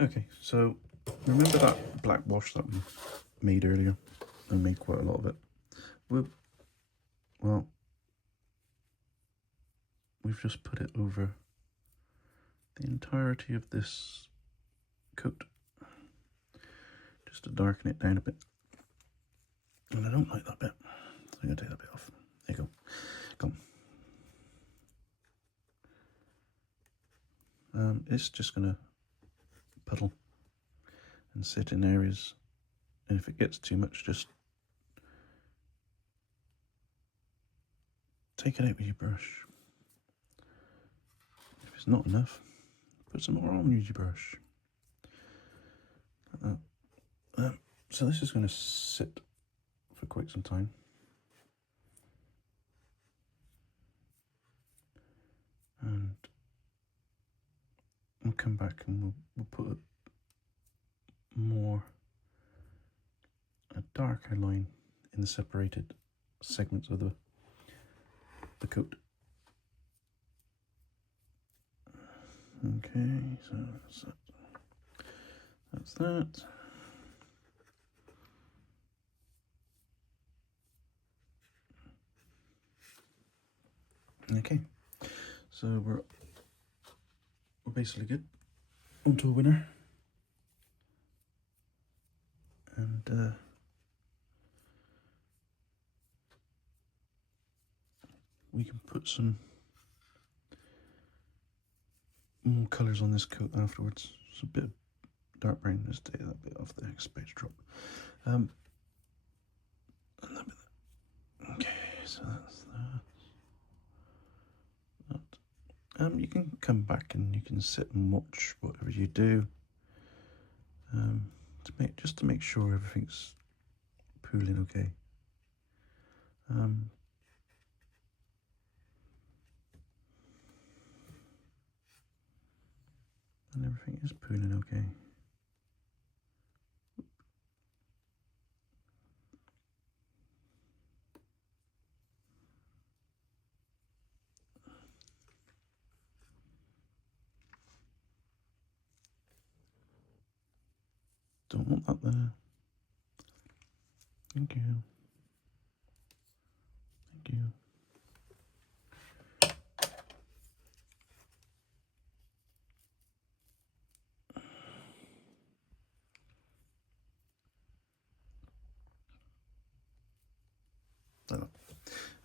Okay, so remember that black wash that we made earlier? I made quite a lot of it. Well, we've just put it over the entirety of this coat, just to darken it down a bit. And I don't like that bit, so I'm going to take that bit off. There you go. Come. It's just going to puddle and sit in areas, and if it gets too much, just take it out with your brush. If it's not enough, put some more on with your brush. Like that. So this is going to sit for quite some time. And we'll come back and we'll put a darker line in the separated segments of the coat. Okay, so that's that. Okay, so we're basically good. On to a winner. And we can put some more colours on this coat afterwards. It's a bit of dark brown. Just take that bit off the exposed drop. And that bit. Okay, so that's that. You can come back and you can sit and watch whatever you do. Just to make sure everything's pooling okay. And everything is pooling okay. Don't want that there. Thank you. Thank you.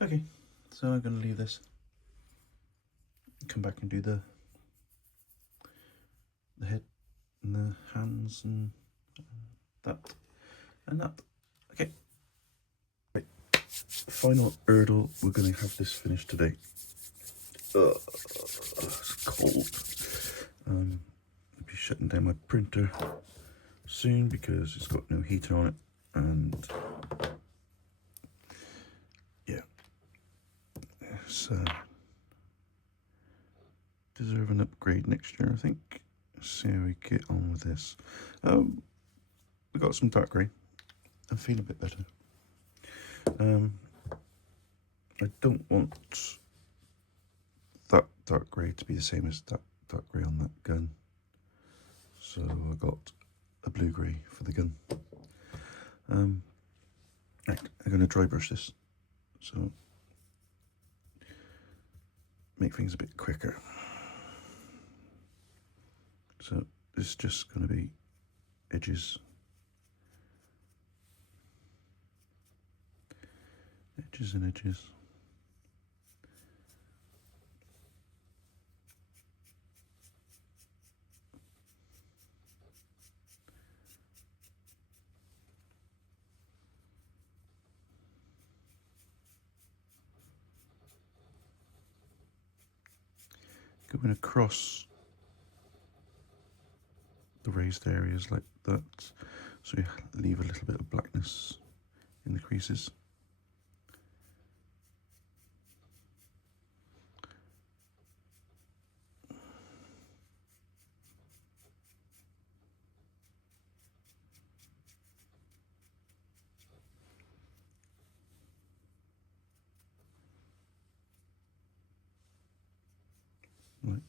Okay, so I'm going to leave this. Come back and do the head and the hands and that and that. Okay. Right. Final hurdle. We're going to have this finished today. It's cold. I'll be shutting down my printer soon because it's got no heater on it, and yeah, so deserve an upgrade next year, I think. See how we get on with this. We got some dark grey. I'm feeling a bit better. I don't want that dark grey to be the same as that dark grey on that gun, so I got a blue grey for the gun. Right, I'm going to dry brush this, so make things a bit quicker. So this is just going to be edges, and edges. Going across the raised areas like that, so you leave a little bit of blackness in the creases. Like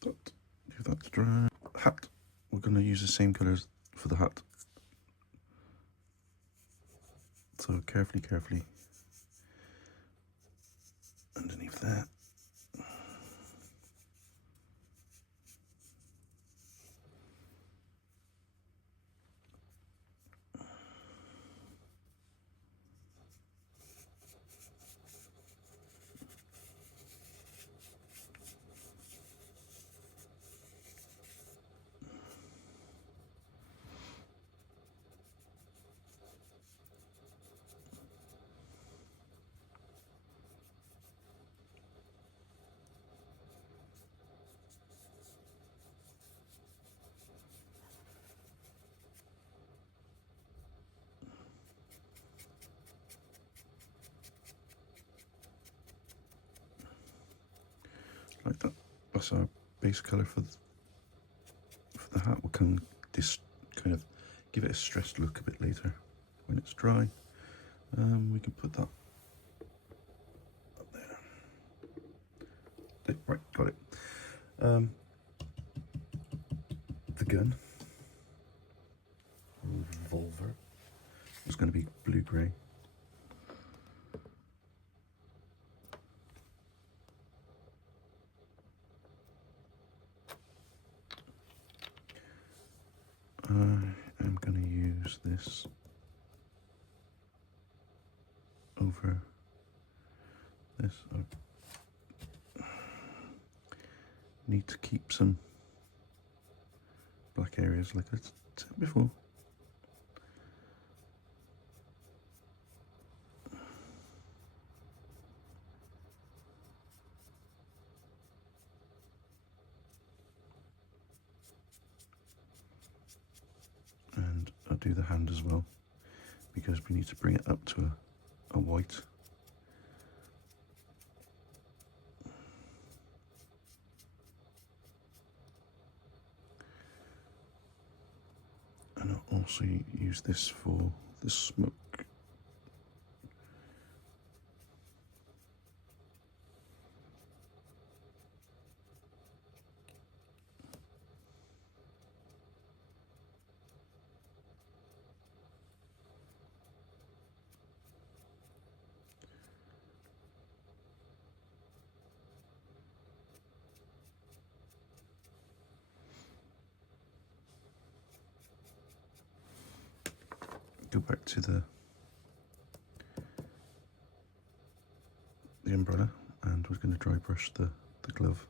that. Leave that to dry. Hat. We're going to use the same colours for the hat. So carefully underneath that. Like that. That's our base colour for the hat. We'll kind of give it a stressed look a bit later when it's dry. We can put that up there. Right, got it. The gun, revolver, is going to be blue-grey. I'm going to use this over this. I need to keep some black areas like I said before. And I'll do the hand as well, because we need to bring it up to a white. And I'll also use this for the smoke. Go back to the umbrella, and we're going to dry brush the glove.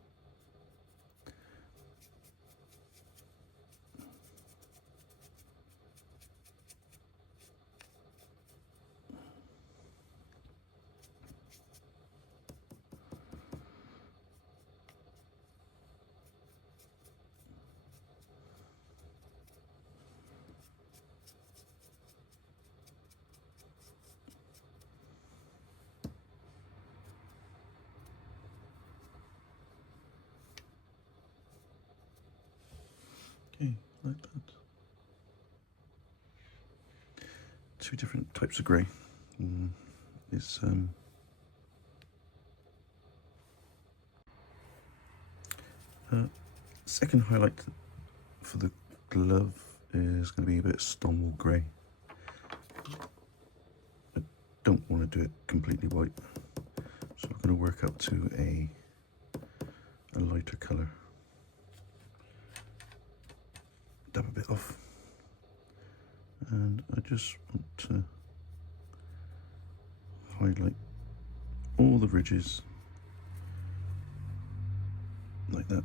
Okay, like that. Two different types of grey. It's second highlight for the glove is going to be a bit of Stonewall grey. I don't want to do it completely white, so I'm going to work up to a lighter colour. Dab a bit off, and I just want to highlight all the ridges like that.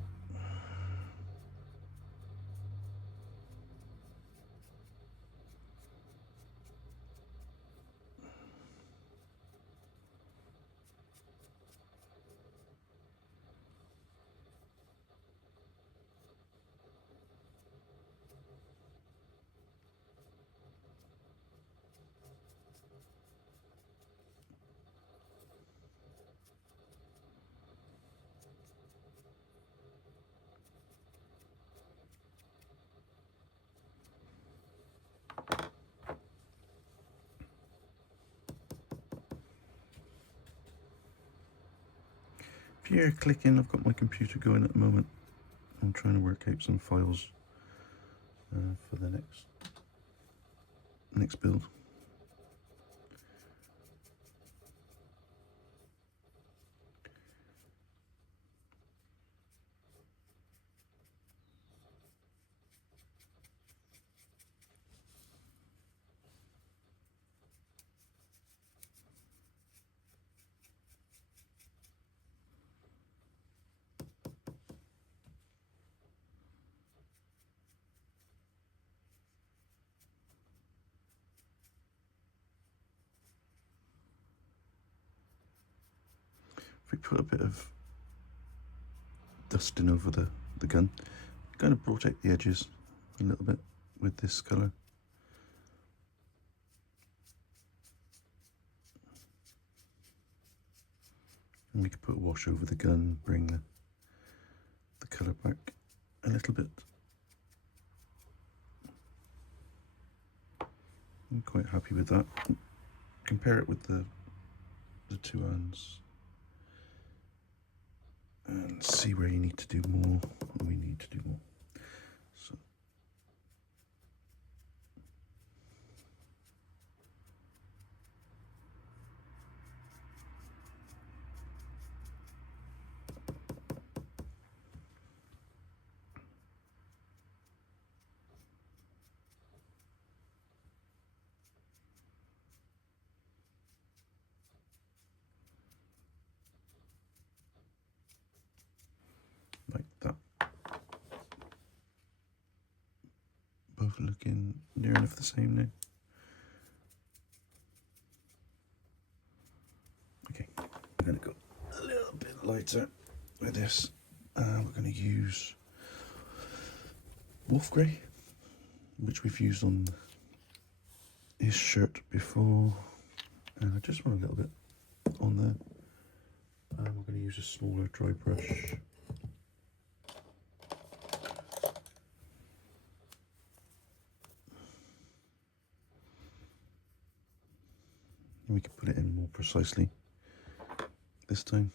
If you hear clicking, I've got my computer going at the moment. I'm trying to work out some files for the next build. If we put a bit of dusting over the gun, kind of brought out the edges a little bit with this colour. And we could put a wash over the gun, bring the colour back a little bit. I'm quite happy with that. Compare it with the two hands and see where you need to do more, or we need to do more. So like that. Both looking near enough the same now. Okay, I'm going to go a little bit lighter with this. We're going to use Wolf Grey, which we've used on his shirt before. And I just want a little bit on there. We're going to use a smaller dry brush. And we can put it in more precisely this time.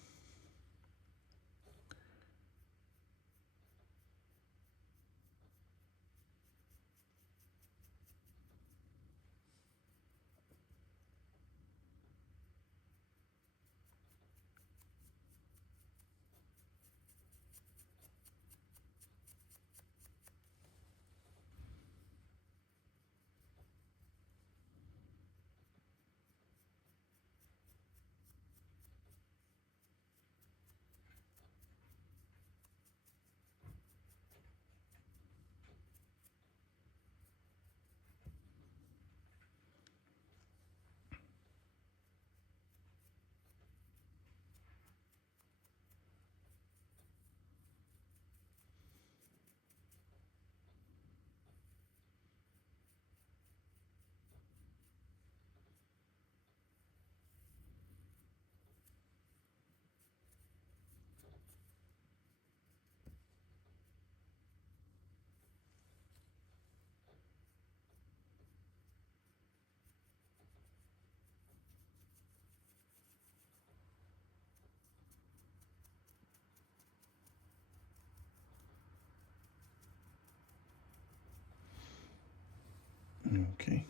Okay.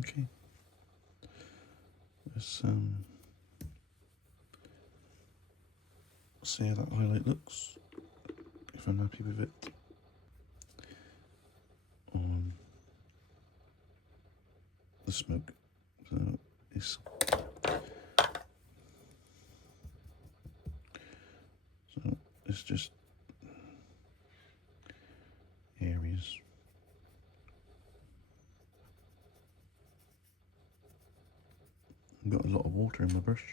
Okay. Let's see how that highlight looks, if I'm happy with it. On the smoke. So it's just areas. I've got a lot of water in my brush.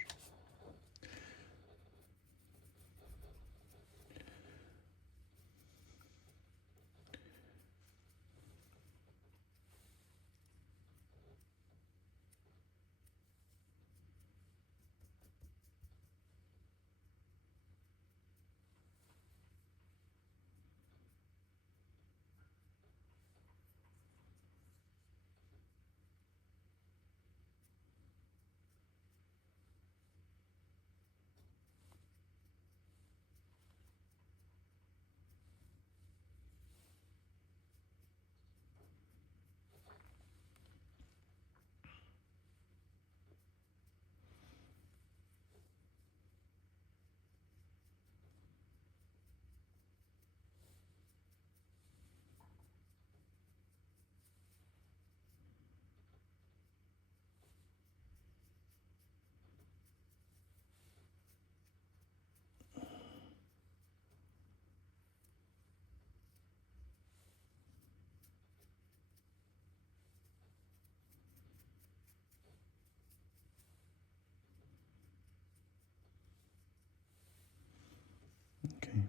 Okay.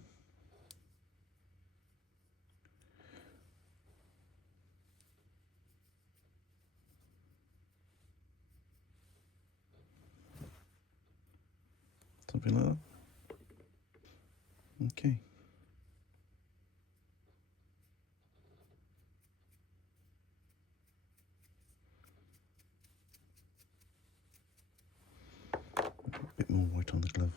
Something like that. Okay. A bit more white on the glove.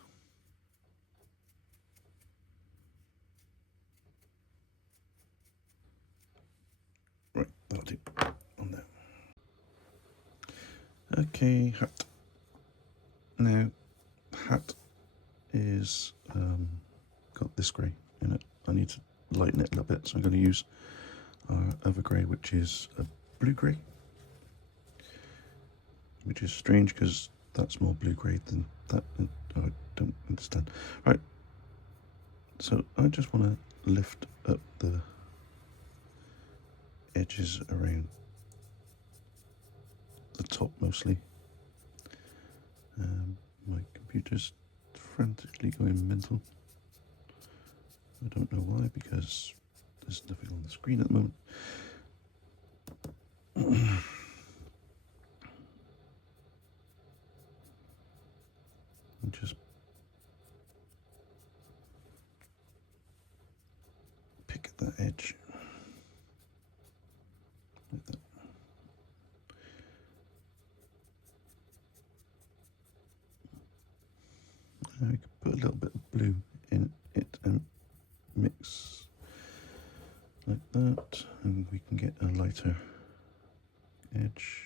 Right, that'll do on there. Okay, hat. Now, hat is got this grey in it. I need to lighten it a little bit, so I'm going to use our other grey, which is a blue grey, which is strange because that's more blue grey than that. I don't understand. Right, so I just want to lift up the edges around the top mostly. My computer's frantically going mental. I don't know why, because there's nothing on the screen at the moment. And just pick at that edge like that. Now we could put a little bit of blue in it and mix like that, and we can get a lighter edge.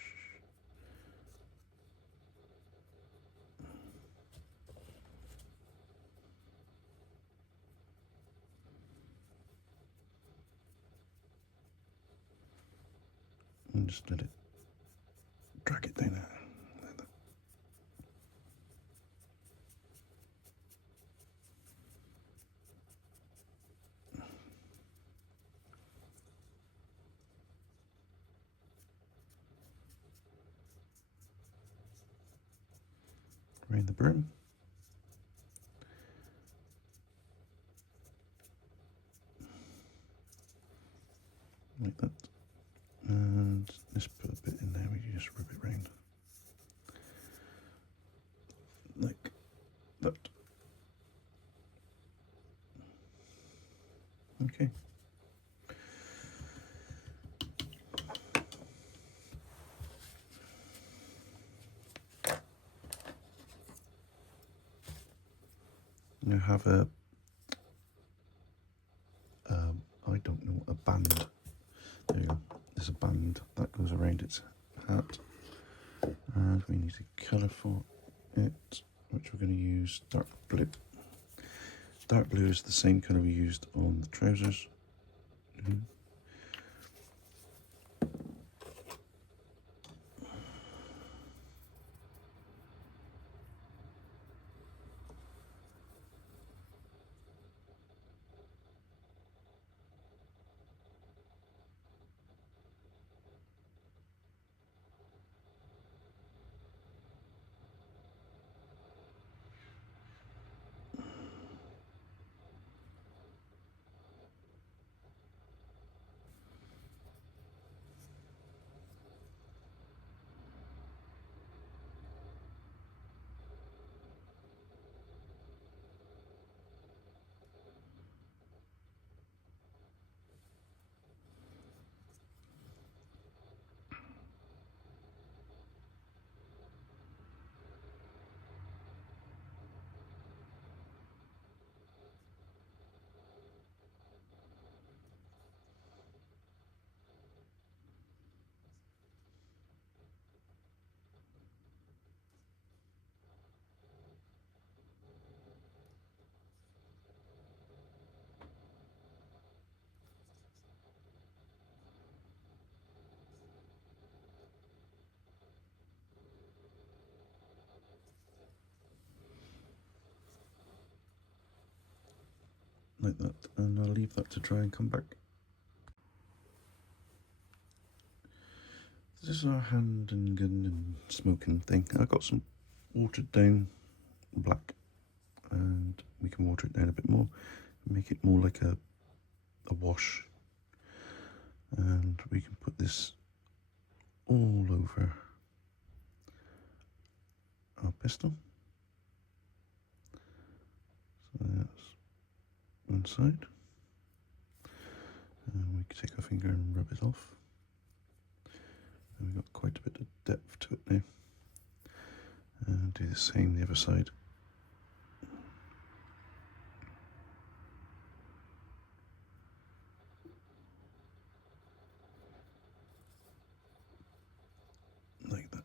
And just let it drag it down there. Like that. Around the brim. Like that. And let's put a bit in there, we can just rub it round. Like that. Okay. Now have a, I don't know, a band. There you go. There's a band that goes around its hat. we need a colour for it, which we're going to use dark blue. Dark blue is the same colour we used on the trousers. Like that, and I'll leave that to dry and come back. This is our hand and gun and smoking thing. I got some watered down black, and we can water it down a bit more, make it more like a wash, and we can put this all over our pistol. So that's one side, and we can take our finger and rub it off, and we've got quite a bit of depth to it now, and do the same the other side. Like that.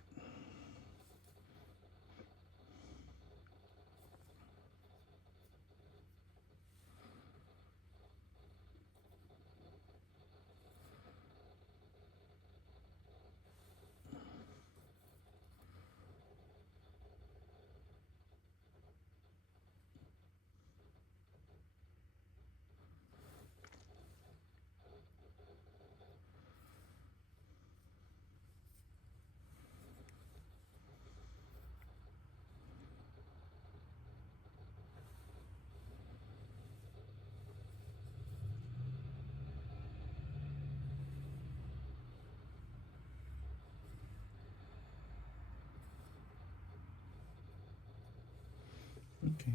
Okay.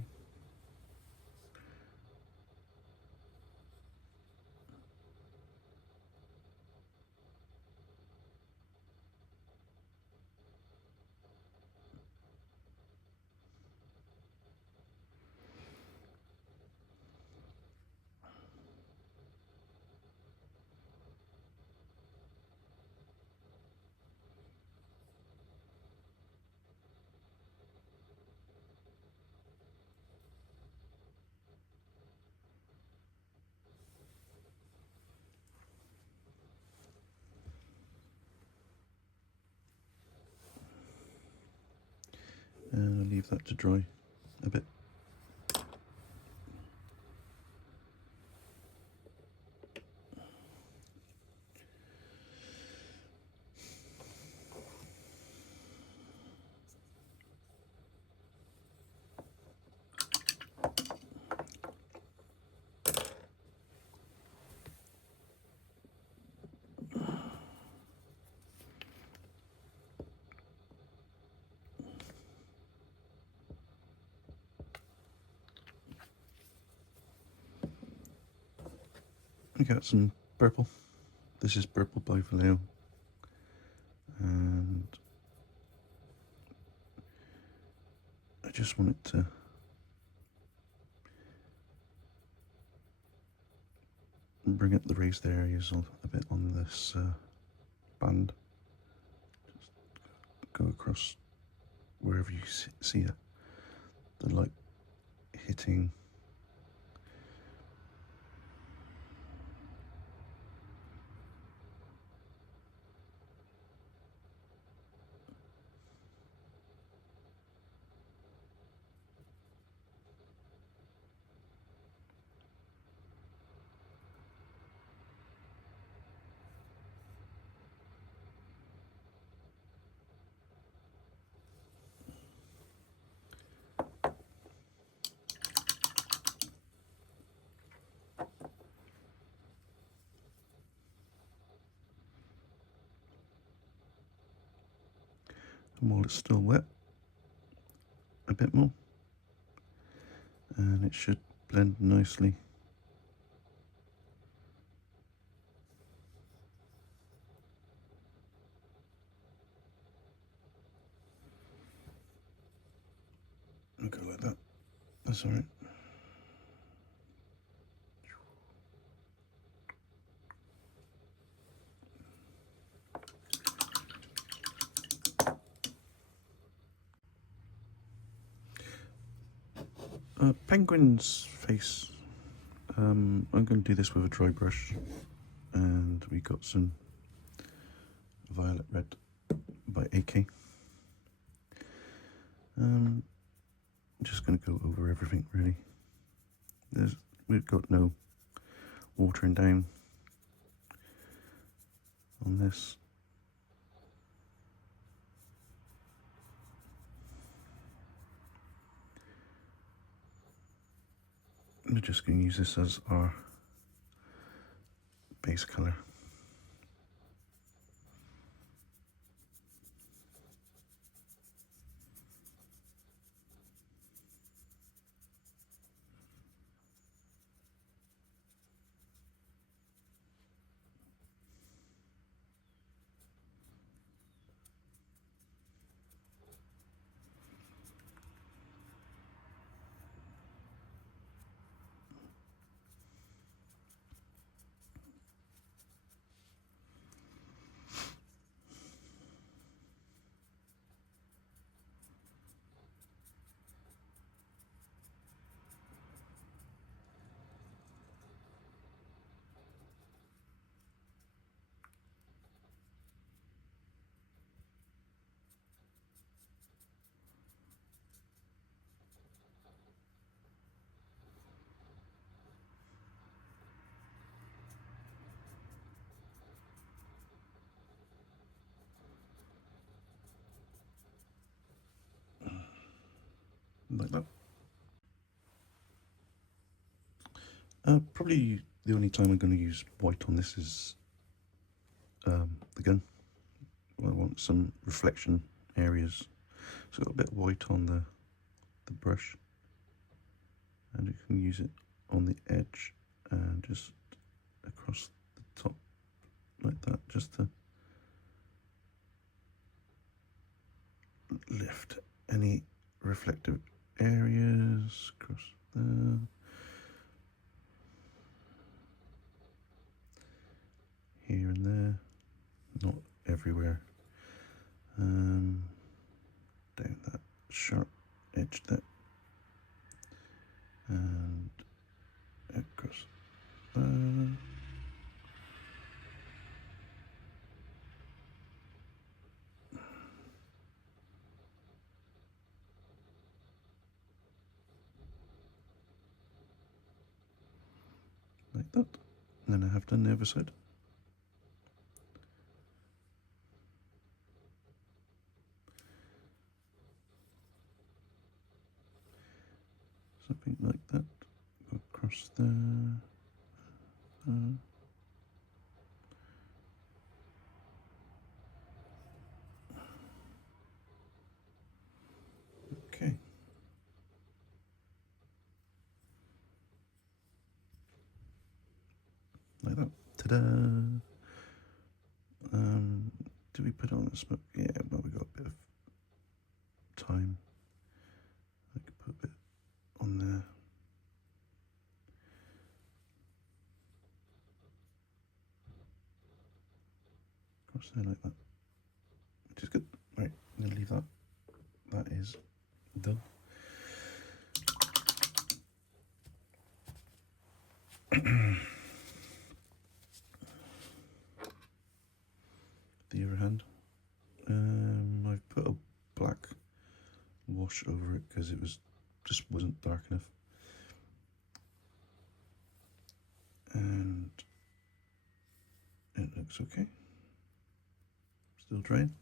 And I'll leave that to dry a bit. I got some purple. This is Purple by Vallejo, and I just want it to bring up the raised areas a bit on this band. Just go across wherever you see the light hitting. And while it's still wet, a bit more, and it should blend nicely. I'll go like that. That's all right. Penguin's face. I'm going to do this with a dry brush, and we got some Violet Red by AK. I'm just going to go over everything really. We've got no watering down on this. We're just going to use this as our base colour. Like that. Probably the only time I'm going to use white on this is the gun. I want some reflection areas, so a bit of white on the brush, and you can use it on the edge and just across the top like that, just to lift any reflective areas across there. Here and there, not everywhere. Down that sharp edge there, and across there. Like that. And then I have done the other side. Something like that. Go across there. Okay. Like that. Ta-da! Do we put it on the smoke? Yeah, well, we got a bit of time. I could put a bit on there. Across there like that, which is good. Right, I'm gonna leave that. That wash over it because it just wasn't dark enough. And it looks okay. Still drying.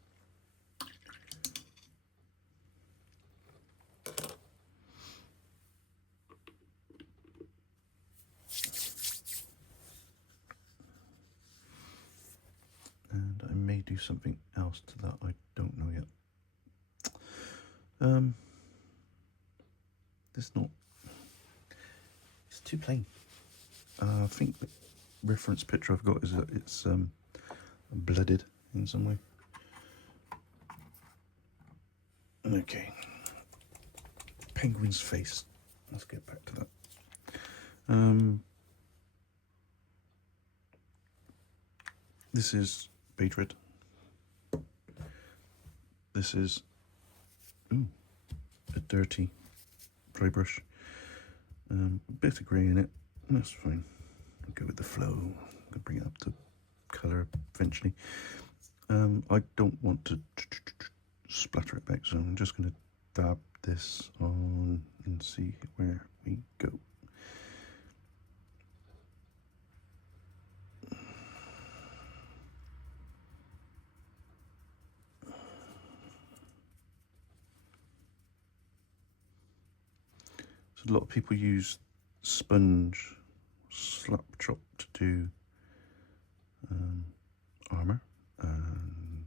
And I may do something else to that, I don't know yet. It's too plain. I think the reference picture I've got is that it's blooded in some way. Okay, penguin's face. Let's get back to that. This is beige red. This is a dirty dry brush. A bit of grey in it. That's fine. I'll go with the flow. I'm gonna bring it up to colour eventually. I don't want to splatter it back, so I'm just going to dab this on and see where we go. So a lot of people use sponge slap chop to do armour and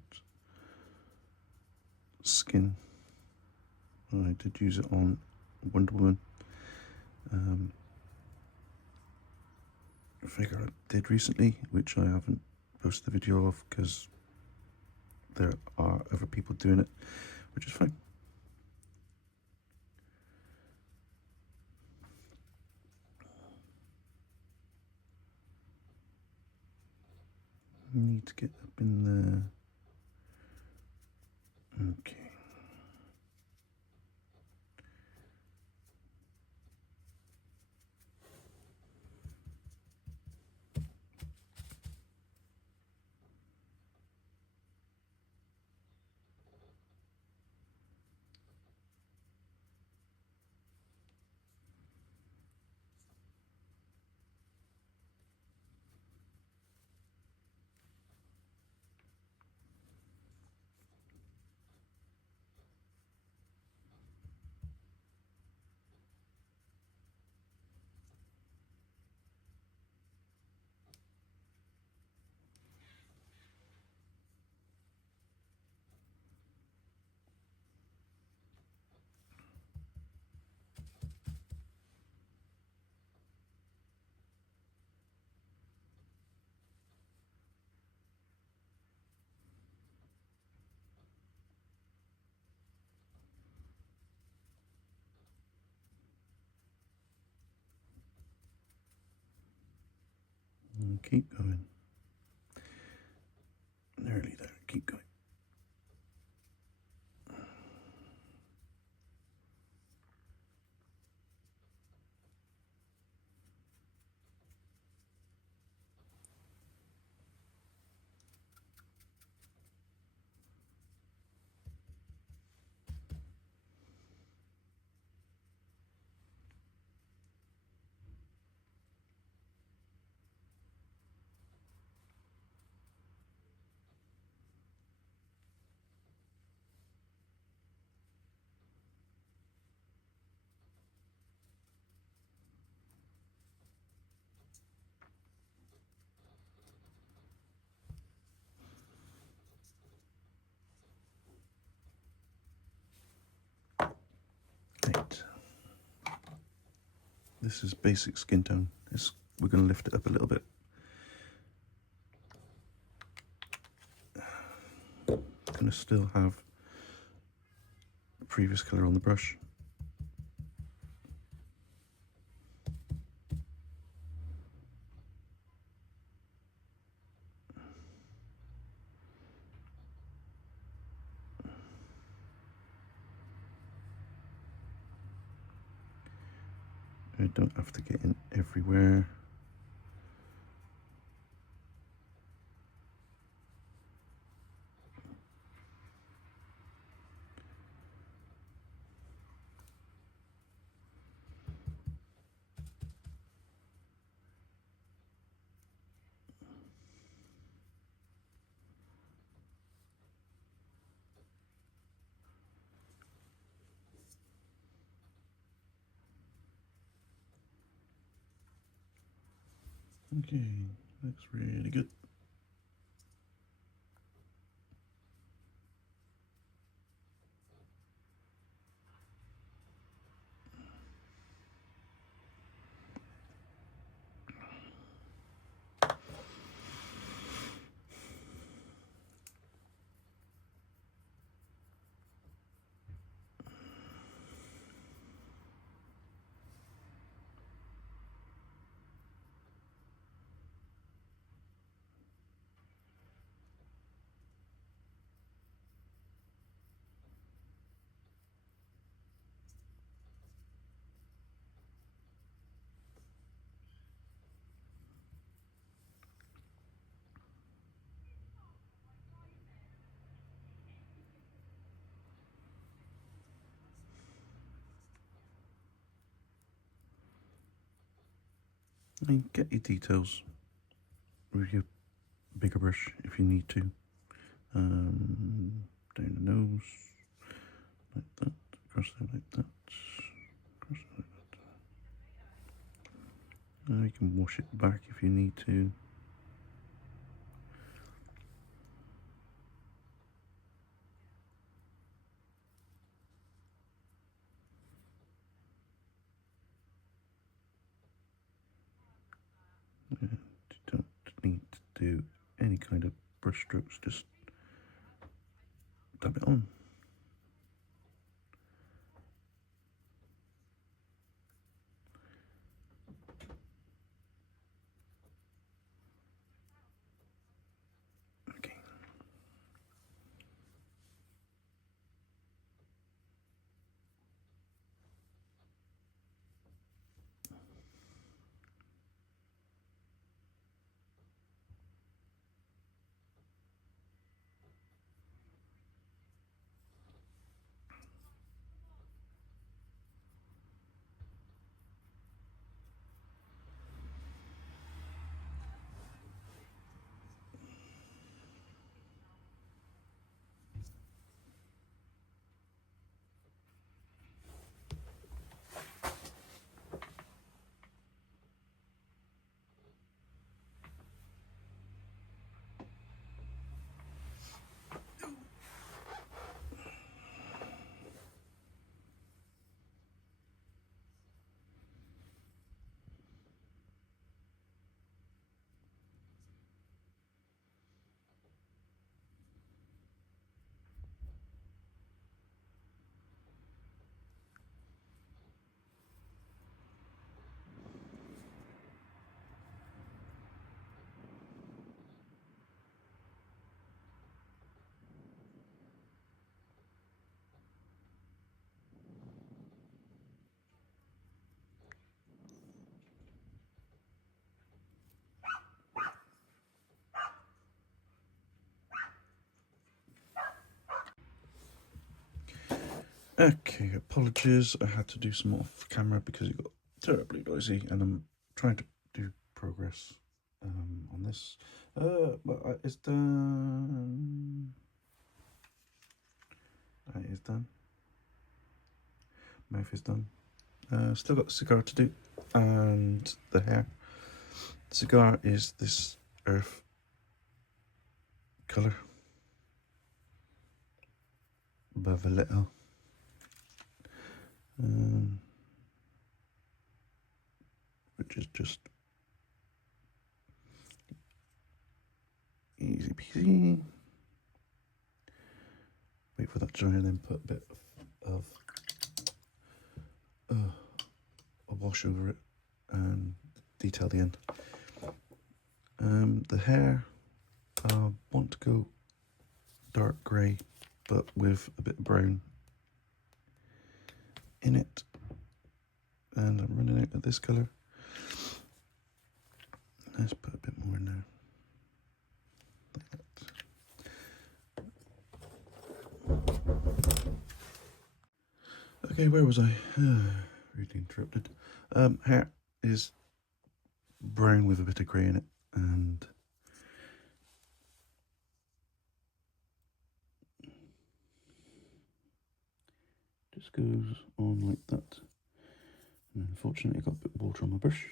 skin. I did use it on Wonder Woman. A figure I did recently, which I haven't posted the video of because there are other people doing it, which is fine. Need to get up in there. Okay. And keep going. Nearly there. Keep going. Right. This is basic skin tone. We're going to lift it up a little bit. Going to still have the previous colour on the brush. I don't have to get in everywhere. Okay, looks really good. And get your details with your bigger brush if you need to. Down the nose, like that, across there like that, across there like that. Now you can wash it back if you need to. You don't need to do any kind of brush strokes, just dab it on. Okay. Okay, apologies. I had to do some off camera because it got terribly noisy, and I'm trying to do progress on this. But it's done. That is done. Mouth is done. Still got the cigar to do, and the hair. The cigar is this earth colour, Bavalletto. Which is just easy peasy. Wait for that dry and then put a bit of a wash over it and detail the end. The hair, I want to go dark grey but with a bit of brown in it, and I'm running out of this colour. Let's put a bit more in there. Okay, where was I? Really interrupted. Hair is brown with a bit of grey in it, and just goes on like that. And unfortunately, I got a bit of water on my brush.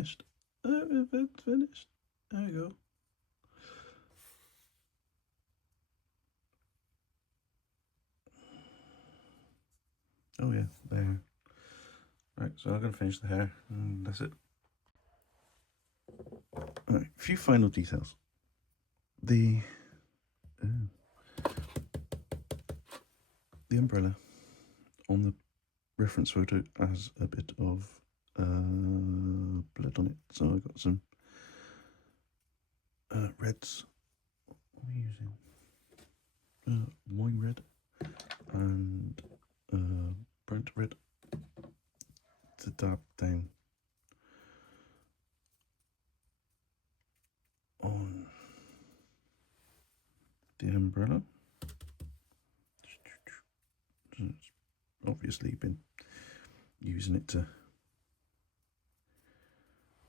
finished. It's finished. There we go. Oh yeah, there. Right, so I'm going to finish the hair, and that's it. Alright, a few final details. The umbrella on the reference photo has a bit of blood on it, so I got some reds. What are we using? Wine red and burnt red to dab down on the umbrella. It's obviously been using it to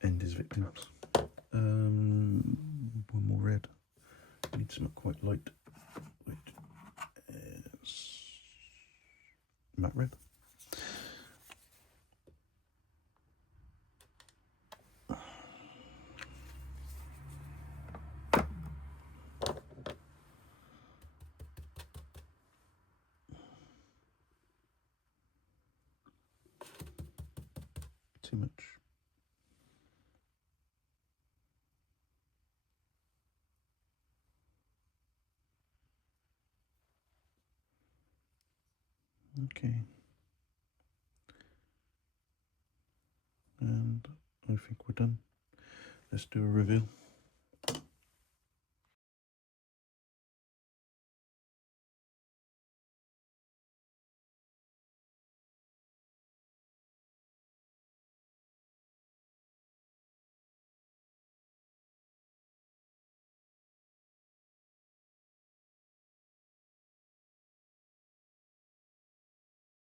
end his victims. One more red. I need something quite light, which is matte red. Too much. Okay. And I think we're done. Let's do a reveal.